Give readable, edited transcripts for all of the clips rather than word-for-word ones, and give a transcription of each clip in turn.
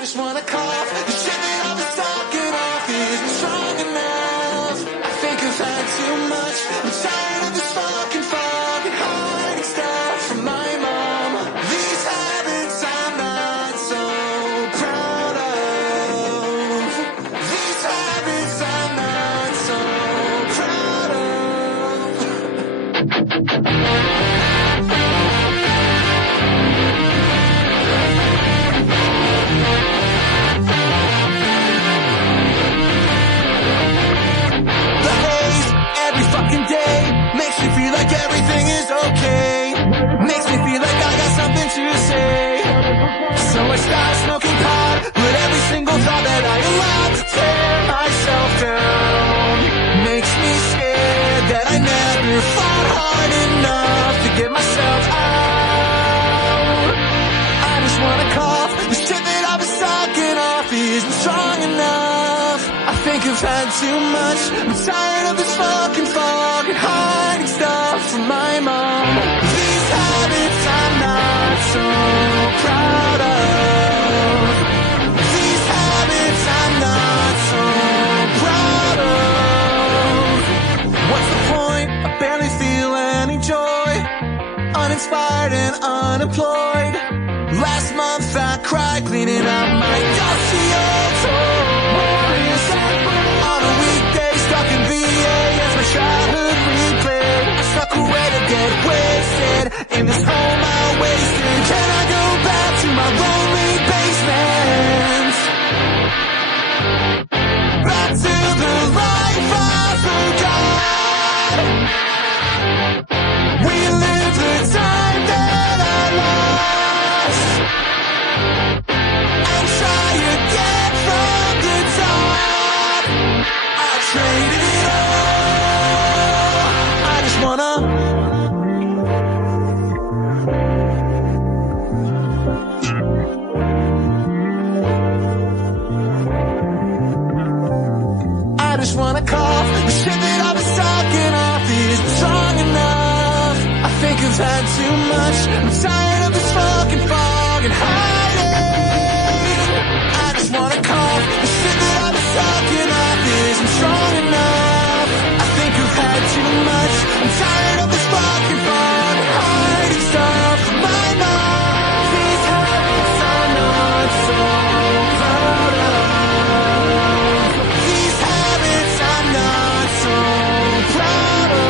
just wanna cough. The shit that I've been talking off isn't strong enough. I think I've had too much. I'm tired of this fucking fog and hiding stuff from my mom. These habits I'm not so proud of. These habits I'm not so proud of. Makes me feel like everything is okay. Makes me feel like I got something to say. So I start smoking pot, but every single thought that I allow to tear myself down makes me scared that I never fought hard enough to get myself out. I just wanna cough. The shit that I've been sucking off isn't strong enough. I think I've had too much. I'm tired of this fucking fog and hiding stuff from my mom. These habits I'm not so proud of. These habits I'm not so proud of. What's the point? I barely feel any joy. Uninspired and unemployed. Last month I cried cleaning out my dusty old toys. On a weekday stuck in VA as my childhood replayed. I stuck away to get wasted in this home I wasted. Can I go back to my lonely basement? Back to the life I forgot. We live the time that I lost and try again from the top. I traded it all. I just wanna. I just wanna cough. The shit that I've been sucking off isn't strong enough. I think I've had too much. I'm tired of this fucking fog and hiding. I just wanna cough. The shit that I've been sucking off isn't strong enough. I think I've had too much. I'm tired of this fucking fog and hiding stuff from my mom. These habits I'm not so proud of. These habits I'm not so proud of.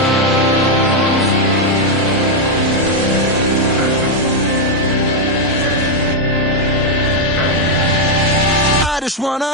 I just wanna.